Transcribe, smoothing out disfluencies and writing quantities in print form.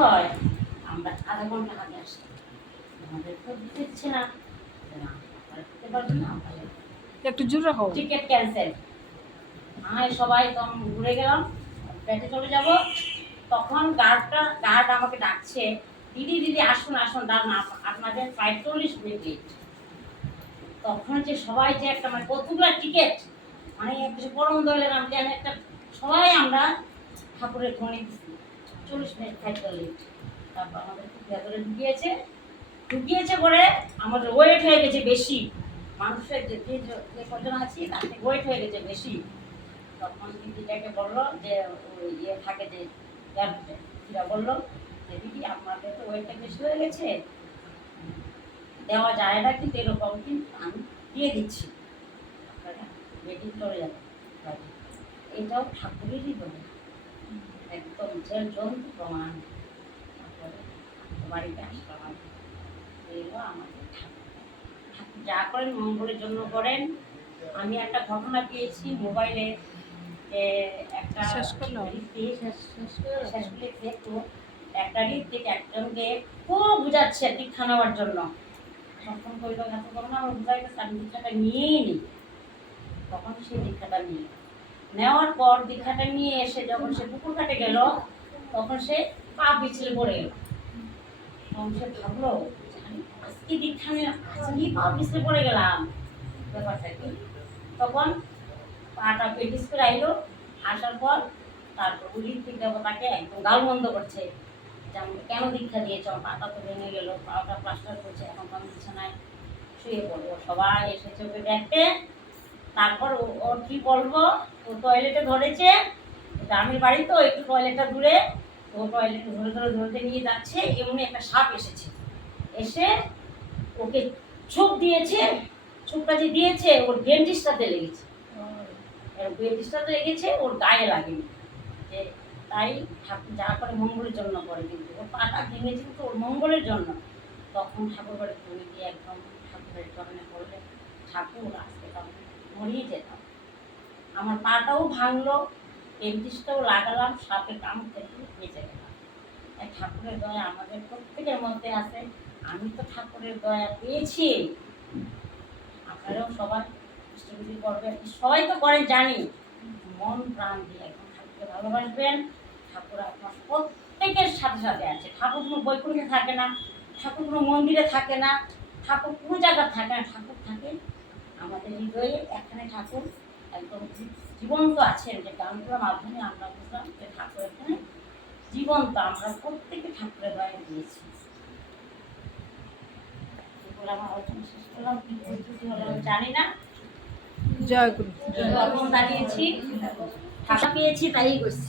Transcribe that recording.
হয় আমরা আধা ঘন্টা আগে আসি, আমাদের তো দিচ্ছে না, দিতে পারবেন না, একটু জোরে রাখো। Ticket cancel. সবাই তখন ঘুরে গেলাম, ফ্ল্যাটে চলে যাব। তখন গার্ড আমাকে ডাকছে, দিদি দিদি আসুন আসুন, দাঁড়ান আপনাদের 45 মিনিট লেট। তখন যে সবাই যে একটা মানে কতগুলো টিকিট, মানে কিছু পরম দলের আমি একটা সবাই আমরা ঠাকুরের ঘরে দিচ্ছি 40 মিনিট থাকতে লেট। তারপর আমাদের ভেতরে ঢুকিয়েছে পরে আমাদের ওয়েট হয়ে গেছে বেশি, মানুষের যে যে কজন আছি তার থেকে ওয়েট হয়ে গেছে বেশি। তখন দিদিটাকে বললো যে ইয়ে থাকে যে দিদিরা বললো যে দিদি আপনাদের তো ওয়েটটা বেশি হয়ে গেছে, দেওয়া যায় না কিন্তু এরকম, কিন্তু আমি দিয়ে দিচ্ছি, আপনারা রেডি করে যাবেন। এটাও ঠাকুরেরই বলে, একদম যে জন্তু প্রমাণ। তারপরে বাড়িতে আসলাম, এলো আমাদের ঠাকুর যা করেন মঙ্গলের জন্য করেন। আমি একটা ঘটনা পেয়েছি মোবাইলে, যে একটা একটা ঋত্বিক একজনকে খুব বুঝাচ্ছে দীক্ষা নেওয়ার জন্য। তখন কইল এত করো না, আমার বুঝাই গেছে আমি দীক্ষাটা নিয়েই নিই। তখন সে দীক্ষাটা নেওয়ার পর দীক্ষাটা নিয়ে এসে যখন সে পুকুর ঘাটে গেল, তখন সে পা পিছলে পড়ে গেল। তখন সে ভাবলো আজকে দীক্ষা নিলাম, আজকেই পা পিছলে পড়ে গেলাম, ব্যাপারটা কি। তখন পাটা পেটিস করে আইলো, আসার পর তারপর ঋত্বিক দেবতাকে একদম গালমন্দ করছে, যেমন কেন দীক্ষা দিয়েছ, পাটা তো ভেঙে গেল, পাটা প্লাস্টার করছে, এখন তো আমি বিছানায় শুয়ে পড়বো, সবাই এসেছে ওকে দেখতে। তারপর ওর কি বলবো, ও টয়লেটে ধরেছে, গ্রামের বাড়ি তো একটু টয়লেটটা দূরে, ও টয়লেটে ধরতে নিয়ে যাচ্ছে, এমনি একটা সাপ এসেছে, এসে ওকে ছোপ দিয়েছে। ছোপটা যে দিয়েছে ওর ডেন্টিস্টটাতে লেগেছে, ডেন্টিস্টটাতে লেগেছে, ওর গায়ে লাগেনি। যে তাই ঠাকুর যা করে মঙ্গলের জন্য করে, কিন্তু ওর পাটা ভেঙেছে কিন্তু ওর মঙ্গলের জন্য। তখন ঠাকুর বাড়ি তুমি গিয়ে একদম ঠাকুরের চরণে পড়লে, ঠাকুর আজকে তখন মরিয়ে যেতাম, আমার পাটাও ভাঙলো, ডেন্টিস্টটাও লাগালাম, সাপে কাম থেকে বেঁচে গেলাম। তাই ঠাকুরের দয়া আমাদের প্রত্যেকের মধ্যে আছে। আমি তো ঠাকুরের দয়া পেয়েছি, আপনারাও সবাই ইষ্টবিধি করবেন, সবাই তো করেন জানি, মন প্রাণ দিয়ে একদম ঠাকুরকে ভালোবাসবেন। ঠাকুর আপনার প্রত্যেকের সাথে সাথে আছে। ঠাকুর কোনো বৈকুণ্ঠে থাকে না, ঠাকুর কোনো মন্দিরে থাকে না, ঠাকুর কোনো জায়গায় থাকে না, ঠাকুর থাকে আমাদের হৃদয়ে। এখানে ঠাকুর একদম জীবন্ত আছেন, যে গানগুলোর মাধ্যমে আমরা বুঝলাম যে ঠাকুর এখানে জীবন্ত, আমরা প্রত্যেকে ঠাকুরের দয়া দিয়েছি। আমার আলোচনা শেষ করলাম, কি পরিস্থিতি হলো জানি না। জয় গুরু। দাঁড়িয়েছি, টাকা পেয়েছি তাই করছি।